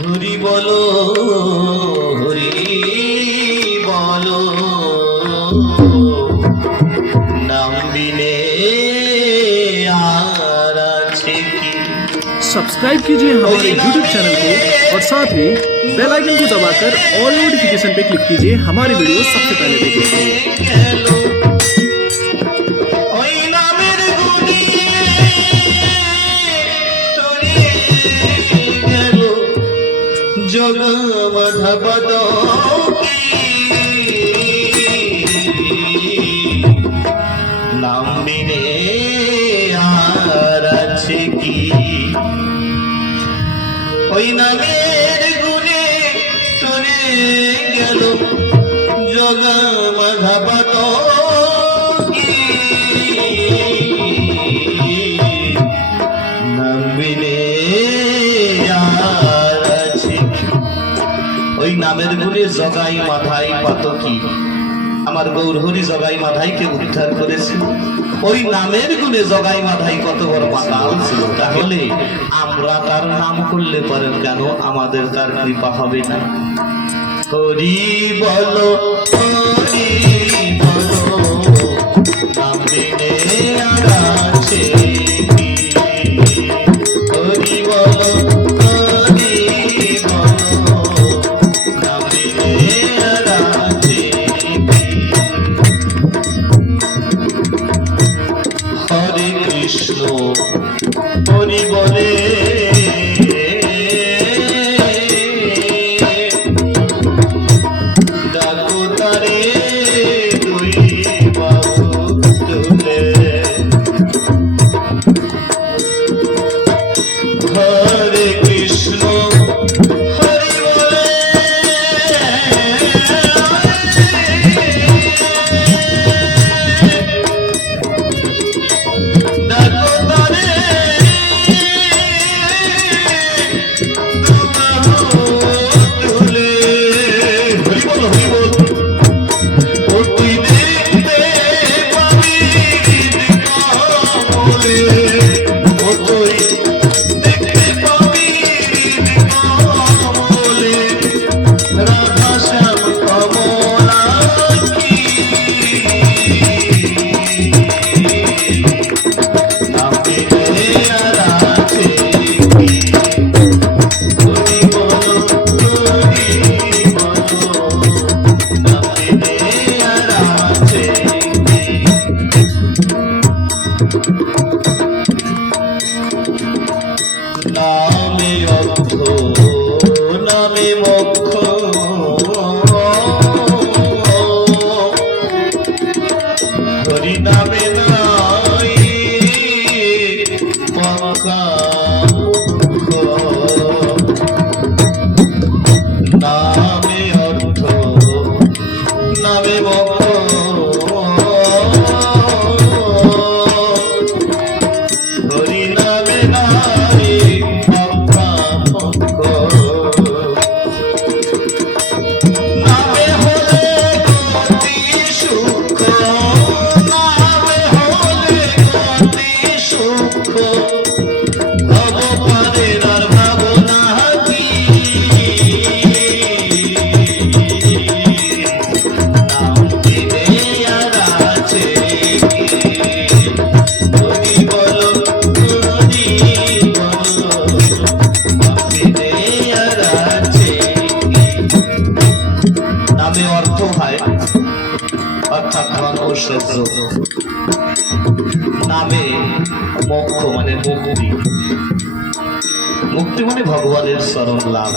হরি বলো হরি বলো नाम बिने आर আছে কি। सब्सक्राइब कीजिए हमारे YouTube चैनल को और साथ ही बेल आइकन को दबाकर ऑल नोटिफिकेशन पे क्लिक कीजिए हमारी वीडियो सबसे पहले देखने के लिए। जग मधबद नाम बिने आर আছে কি। ওই নামের গুণে তরে গেল জগ মধবদ নাম বিনে আর আছে কি। ওই নামের গুণে জগাই মাথায় পাতকি আমার গৌরহরি জগাই মাধাইকে উদ্ধার করেছিল। ওই নামের গুণে জগাই মাধাই কত বড় পাতাল ছিল। তাহলে আমরা তার নাম করলে পারেন কেন আমাদের তার কৃপা হবে না? হরি বলো হরি বলো নাম বিনে আর আছে কি। হরি বলো হরি বলো নাম বিনে আর আছে কি। হরে কৃষ্ণ হরি বলে ডাকো তারে দুই বাহু তুলে। হরে কৃষ্ণ হরি বলে ডাকো তারে তুলে। হরি বল হরি বল। ও তুই দেখতে পাবি কমলে। ও তুই দেখতে পাবি কমলে। রাধা শ্যাম কমলা কি। নাম বিনে আর আছে কি। হরি বলো হরি বলো নাম বিনে আর আছে কি। নামে অর্থ নামে মোক্ষ হরি নামে নাই পাকা মুখ। নামে অর্থ নামে মোক্ষ হরি নামে নাই পাকা মুখ। নামে হলে গতি সুখ নামে হলে গতি সুখ ভগবানের আর ভাবনা কি। নাম বিনে আর আছে কি। হরি বলো হরি বলো নাম বিনে আর আছে কি। নামে অর্থ হয় অর্থাৎ ধন ও সহ্য। নামে মোক্ষ মানে মুক্তি। মুক্তি মানে ভগবানের শরণ লাভ।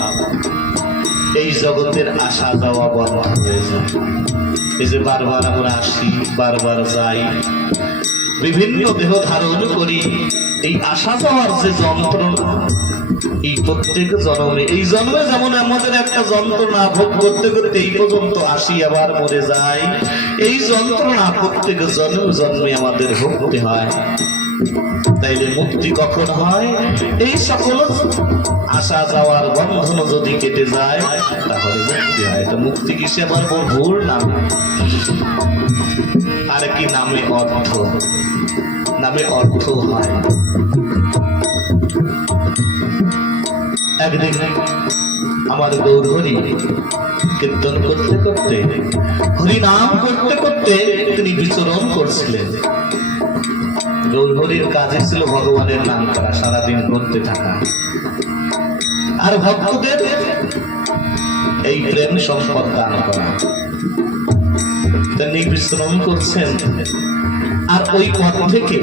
এই জগতের আসা যাওয়া বন্ধ হয়ে যায়। এই যে বারবার আমরা আসি বারবার যাই বিভিন্ন দেহ ধারণ করি। এই আসা যাওয়ার যে যন্ত্রণা এই প্রত্যেক জন্মে এই জন্মে যেমন আমাদের একটা যন্ত্রণা ভোগ করতে করতে এই পর্যন্ত আসি আবার মরে যায়। এই যন্ত্রণা প্রত্যেক জন্ম জন্মে আমাদের ভোগতে হয়। তাইলে মুক্তি কখন হয়? এই সকল আসা যাওয়ার বন্ধন যদি কেটে যায় তাহলে মুক্তি হয়। তো মুক্তি কিসে আমার ভুল নাম আর কি নামে অর্থ। নামে অর্থ হয়। একদিন আমার গৌর হরি কীর্তন করতে করতে, হরি নাম করতে করতে তিনি বিচরণ করছিলেন। গৌর হরির কাজে ছিল ভগবানের নাম করা, সারাদিন করতে থাকা, আর ভক্তদের এই প্রেম সম্পদ দান করা। তিনি বিশ্রাম করছেন, আর ওই পথ থেকে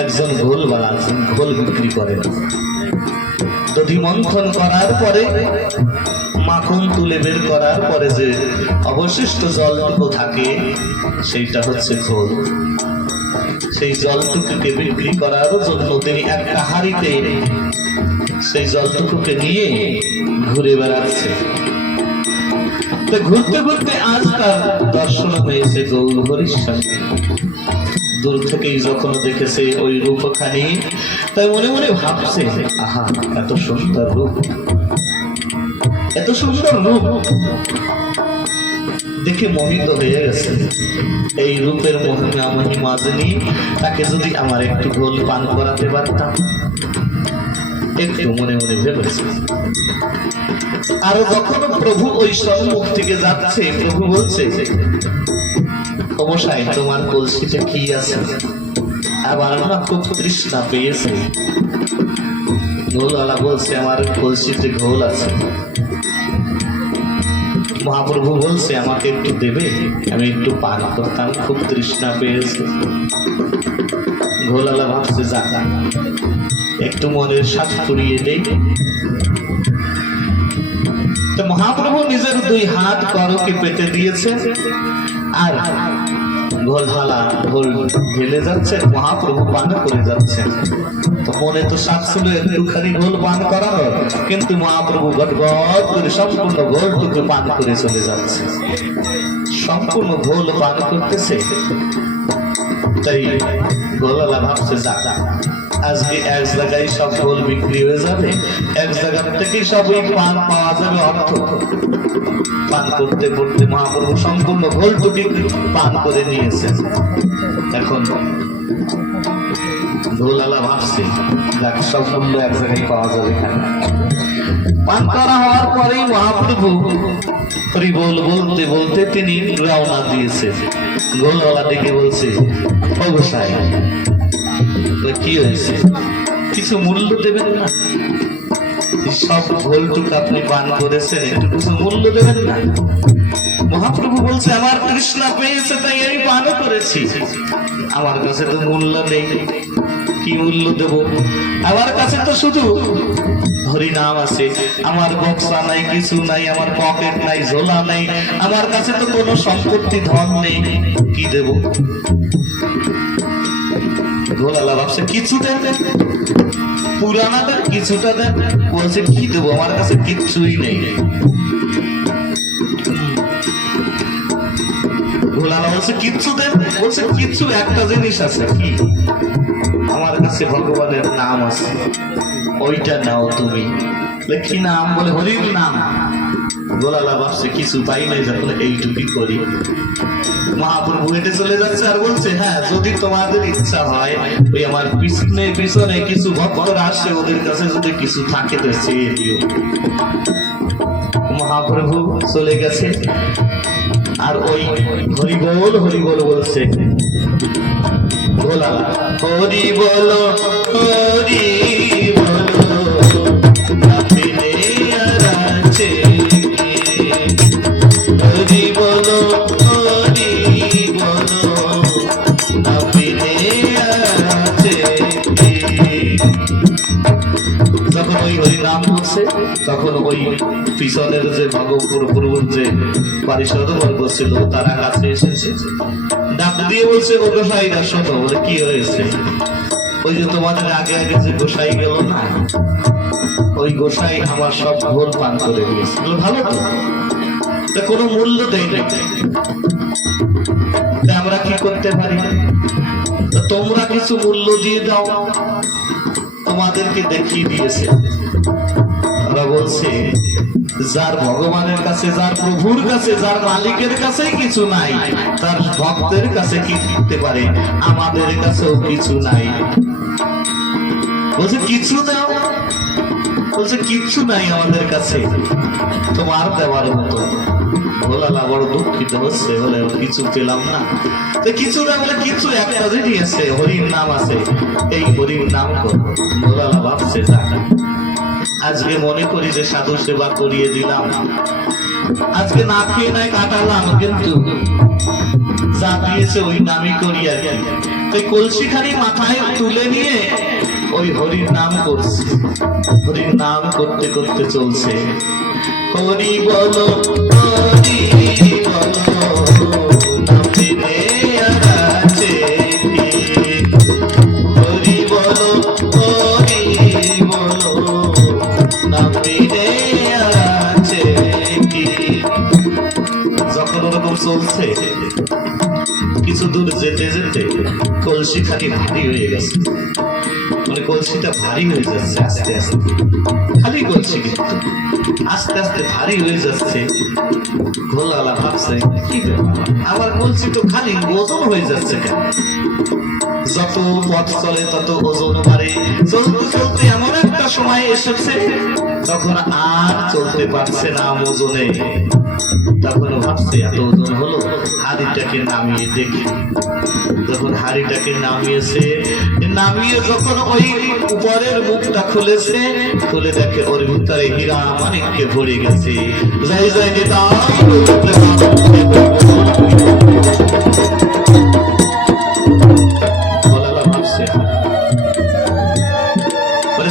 একজন ঘোল বানাচ্ছেন, ঘোল বিক্রি করেন। দধি মন্থন করার পরে, মাখন তুলে বের করার পরে যে অবশিষ্ট জলটুকু থাকে সেইটা হচ্ছে ঘোল। সেই জলটুকুকে বিক্রি করার জন্য তিনি একটা হাঁড়িতে সেই জলটুকুকে নিয়ে ঘুরে বেড়াচ্ছে। ঘুরতে ঘুরতে আজ তার দর্শন হয়েছে গৌর হরির সঙ্গে। দূর থেকেই যখন দেখেছে ওই রূপখানি, তাই মনে মনে ভাবছে, আহা এত সুন্দর রূপ, এত সুন্দর রূপ দেখে মোহিত হয়ে গেছে। এই রূপের মহিমা জেনে তাকে যদি আমার একটু ঘোল পান করাতে পারতাম, একটু মনে মনে ভেবেছে। আর যখন প্রভু ওই সম্মুখ থেকে যাচ্ছে, প্রভু বলছে, অবশ্যই তোমার কলসিতে কি আছে? আবার না খুব তৃষ্ণা পেয়েছে। ঘোলওয়ালা বলছে, আমার কলসিতে ঘোল আছে। মহাপ্রভু বলছে, আমাকে একটু দেবে, আমি একটু পান করতাম, খুব তৃষ্ণা পেয়েছে। ঘোলওয়ালা ভাবছে, যা একটু মনের স্বাদ করিয়ে দেই। তো মহাপ্রভু নিজের দুই হাত করকে পেতে দিয়েছে, আর ঘোলওয়ালা ঘোল ঢেলে যাচ্ছে, মহাপ্রভু পান করে যাচ্ছে। তো মনে তো সাত ছিল একটুখানি ঘোল পান করানো, কিন্তু মহাপ্রভু গটগট করে সম্পূর্ণ ঘোলটুকু পান করে চলে যাচ্ছে। সম্পূর্ণ ঘোল পান করতেছে। তাই ঘোলওয়ালা ভাবছে, যা আজকে এক জায়গায় সব ঘোল বিক্রি হয়ে যাবে, এক জায়গা থেকে সবই পান পাওয়া যাবে, অর্থ। পান করতে করতে মহাপ্রভু সম্পূর্ণ ঘোলটুকু পান করে নিয়েছেন। এখন ঘোলওয়ালা ভাবছে, যাক সব মূল্য এক জায়গায় পাওয়া যাবে। পান করা হওয়ার পরেই মহাপ্রভু হরি বল বলতে বলতে তিনি রওনা দিয়েছেন। ঘোলওয়ালা ডেকে বলছে, ও গোসাই, কি হয়েছে? কিছু মূল্য দেবেন না? সব ঘোলটুকু আপনি পান করেছেন, একটু কিছু মূল্য দেবেন না? মহাপ্রভু বলছে, আমার তৃষ্ণা পেয়েছে তাই আমি পান করেছি, আমার কাছে তো মূল্য নেই, কি মূল্য দেব? আমার কাছে তো শুধু হরি নাম আছে, আমার বক্সা নাই, কিছু নাই, আমার পকেট নাই, ঝোলা নাই, আমার কাছে তো কোনো সম্পত্তি ধন নেই, কি দেব? ঘোলওয়ালা ভাবছে, কিছু দেন, পুরানা দেন, কিছুটা দেন। বলছে, কি দেবো, আমার কাছে কিচ্ছুই নেই। ঘোলওয়ালা বলছে, কিচ্ছু দেন। বলছে, কিচ্ছু একটা জিনিস আছে। কি? আমার কাছে ভগবানের নাম আছে, ওইটা নাও তুমি। কি নাম? বলে, হরির নাম। ঘোলওয়ালা ভাবছে, কিছু পাই নাই যখন এইটুকুই করি। মহাপ্রভু হেঁটে চলে যাচ্ছে আর বলছে, হ্যাঁ যদি তোমাদের ইচ্ছা হয়, ওই আমার পিছনে পিছনে কিছু ভক্তরা আসছে, ওদের কাছে যদি কিছু থাকে তো চেয়ে দিও। মহাপ্রভু চলে গেছে, আর ওই হরি বল বলছে ঘোলওয়ালা, হরি বল হরি বল, হরি বল তখন ওই পিছনের যে ভগপুর যে পারিষদ বর্গ ছিল তারা কাছে এসেছে, ডাক দিয়ে বলছে, ও গোসাইরা শোনো। বলে, কি হয়েছে? ওই যে তোমাদের আগে আগে যে গোসাই গেল না, ওই গোসাই আমার সব ঘোল পান করে দিয়েছে। ভালো তো, কোনো মূল্য দেয় না, আমরা কি করতে পারি? তোমরা কিছু মূল্য দিয়ে দাও, তোমাদেরকে দেখিয়ে দিয়েছে। ওরা বলছে, যার ভগবানের কাছে, যার প্রভুর কাছে, যার মালিকের কাছে কিছু নাই, তার ভক্তের কাছে কি দিতে পারে? আমাদের কাছেও কিছু নাই। বলছে, কিছু দাও। বলছে কিচ্ছু নাই আমাদের কাছে তোমার দেওয়ার মতো। ভোলালা বড় দুঃখিত হচ্ছে, বলে কিছু পেলাম না। তো কিছু না বলে কিছু একটা জিনিস আছে, হরির নাম আছে, এই হরির নাম করো। ভোলালা ভাবছে যাক, আজকে মনে করি যে সাধু সেবা করিয়ে দিলাম, আজকে না খেয়ে নাই কাটালাম, কিন্তু যা দিয়েছে ওই নামই করি আর কি। তাই কলসিখানি মাথায় তুলে নিয়ে ওই হরির নাম করছে। হরির নাম করতে করতে চলছে, হরি বলো হরি বলো নামে আর আছে কি, হরি বলো হরি বলো নামে আর আছে কি। যখন ওরকম চলছে, কিছু দূর যেতে যেতে কলসি খালি ভারী হয়ে গেছে, মানে কলসিটা ভারী হয়ে যাচ্ছে আস্তে আস্তে, খালি কলসি কিন্তু আস্তে আস্তে ভারী হয়ে যাচ্ছে। ভোলালা ভাবছে কি ব্যাপার, আমার কলসি তো খালি ওজন হয়ে যাচ্ছে কেন? যত পথ চলে তত ওজন বাড়ে। চলতে চলতে এমন একটা সময় এসেছে তখন আর চলতে পারছে না ওজনে। তখন ভাবছে এত ওজন হলো, হাড়িটাকে নামিয়ে দেখি। যখন হাড়িটাকে নামিয়েছে, নামিয়ে যখন ওই উপরের মুখটা খুলেছে, খুলে দেখে ওর ভিতরে হীরা মানিককে ভরে গেছে। যাই যাই নেতা ভাবছে,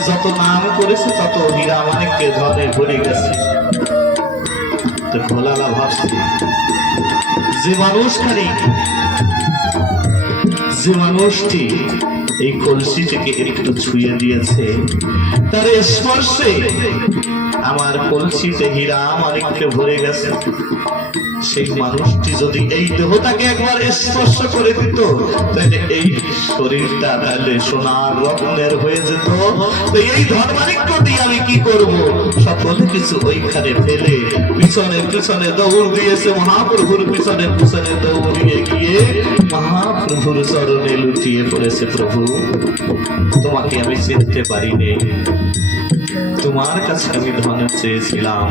যত নাম করেছে তত হীরা মানিককে ধরে ভরে গেছে। তো ভোলালা ভাবছে, যে মানুষটি এই কলসিটিকে একটু ছুঁয়ে দিয়েছে, তার স্পর্শে আমার কলসিতে হীরা মানিককে ভরে গেছে। সেই মানুষটি যদি এই দেহটাকে একবার স্পর্শ করে দিত, তাহলে এই শরীরটা তাহলে সোনার রত্নের হয়ে যেত। তো এই ধর্মানিক্য দিয়ে আমি কি করব? সকল কিছু ওইখানে ফেলে পিছনে পিছনে দৌড় দিয়েছে, মহাপ্রভুর পিছনে পিছনে দৌড়িয়ে গিয়ে মহাপ্রভুর চরণে লুটিয়ে পড়েছে। প্রভু, তোমাকে আমি চিনতে পারিনি, তোমার কাছে আমি ধন চেয়েছিলাম।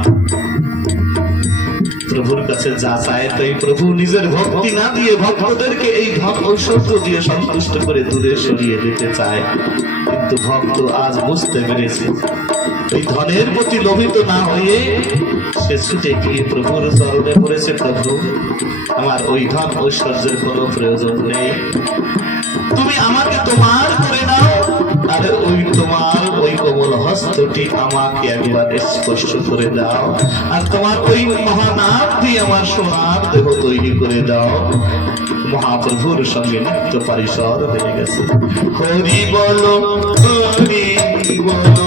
প্রভুর কাছে যা চায় তাই প্রভু নিজের ভক্তি না দিয়ে ভক্তদেরকে এই ধন ঐশ্বর্য দিয়ে সন্তুষ্ট করে দূরে সরিয়ে দিতে চায়। কিন্তু ভক্ত আজ বুঝতে পেরেছে, এই ধনের প্রতি লোভিত না হয়ে সে ছুটে গিয়ে প্রভুর চরণে পড়েছে। প্রভু, আমার ওই ধন ঐশ্বর্যের কোনো প্রয়োজন নেই, তুমি আমাকে তোমার করে নাও, আর ওই তোমার ওই কোমল হস্তটি আমাকে একবার স্পর্শ করে দাও, আর তোমার ওই মহানাম দিয়ে আমার সোনার দেহ তৈরি করে দাও। মহাপ্রভুর সঙ্গে নিত্য পরিসর হয়ে গেছে। হরি বলো হরি বলো